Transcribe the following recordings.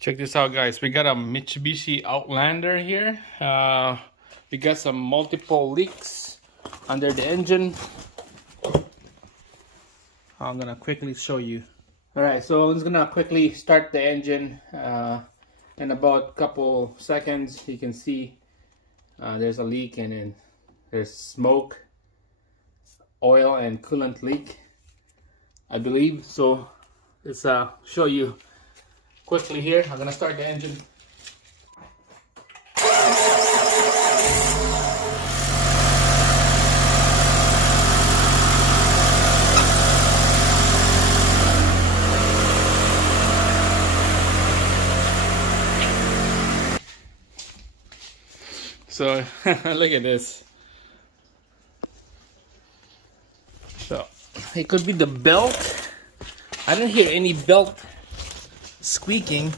Check this out, guys. We got a Mitsubishi Outlander here. We got some multiple leaks under the engine. I'm gonna quickly show you. All right, so I'm just gonna quickly start the engine. In about a couple seconds, you can see there's a leak, and then there's smoke, oil, and coolant leak, I believe. So let's show you quickly here. I'm gonna start the engine. So look at this. So it could be the belt. I don't hear any belt squeaking,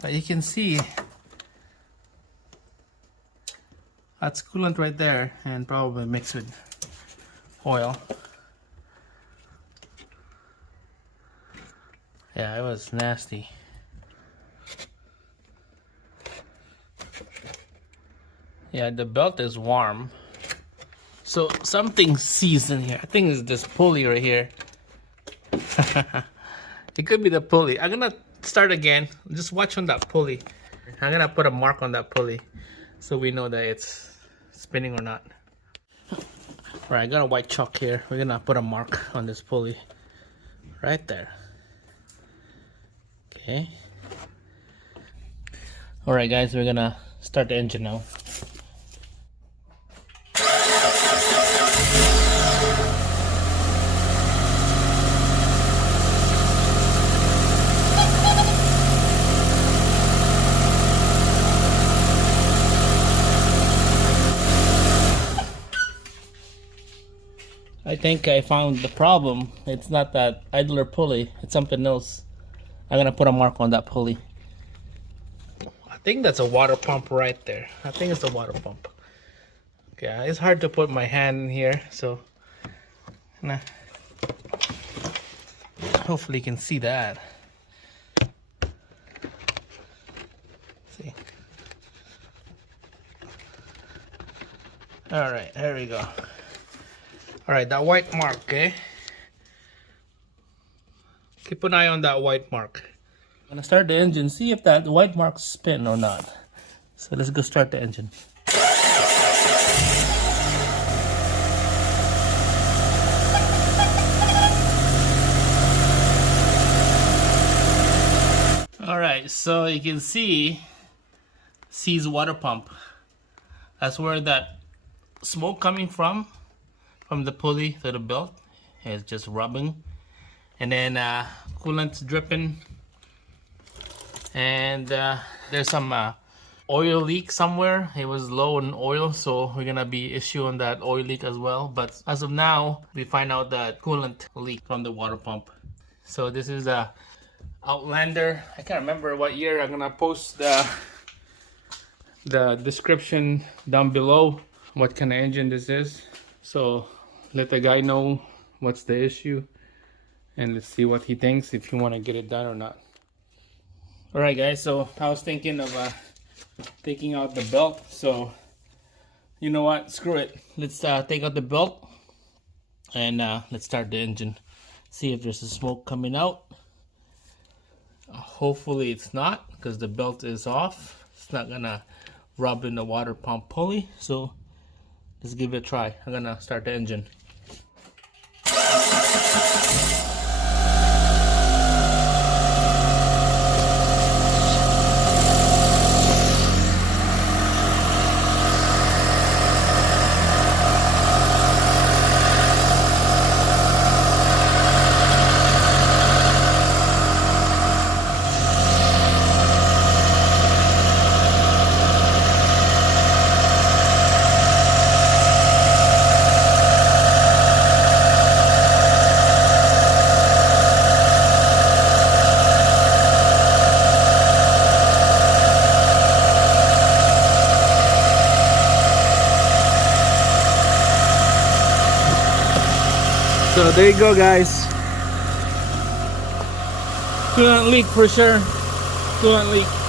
but you can see that's coolant right there, and probably mixed with oil. Yeah, it was nasty. Yeah, the belt is warm, so something seized in here. I think it's this pulley right here. It could be the pulley. I'm gonna start again. Just watch on that pulley. I'm gonna put a mark on that pulley so we know that it's spinning or not. Alright, I got a white chalk here. We're gonna put a mark on this pulley right there. Okay. Alright guys, we're gonna start the engine now. I think I found the problem. It's not that idler pulley, it's something else. I'm gonna put a mark on that pulley. I think that's a water pump right there. I think it's a water pump. Okay, it's hard to put my hand in here, so nah. Hopefully you can see that. See. Alright, there we go. Alright, that white mark, okay? Keep an eye on that white mark. I'm gonna start the engine, see if that white mark spin or not. So let's go start the engine. Alright, so you can see C's water pump. That's where that smoke coming from the pulley to the belt. It's just rubbing, and then coolant's dripping, and there's some oil leak somewhere. It was low in oil, so we're gonna be issuing that oil leak as well. But as of now, we find out that coolant leak from the water pump. So this is a Outlander. I can't remember what year. I'm gonna post the description down below what kind of engine this is. So let the guy know what's the issue, and let's see what he thinks, if you want to get it done or not. Alright guys, so I was thinking of taking out the belt. So you know what, screw it, let's take out the belt and let's start the engine, see if there's a smoke coming out. Hopefully it's not, because the belt is off. It's not gonna rub in the water pump pulley. So let's give it a try. I'm gonna start the engine. So there you go, guys. Coolant leak for sure. coolant leak.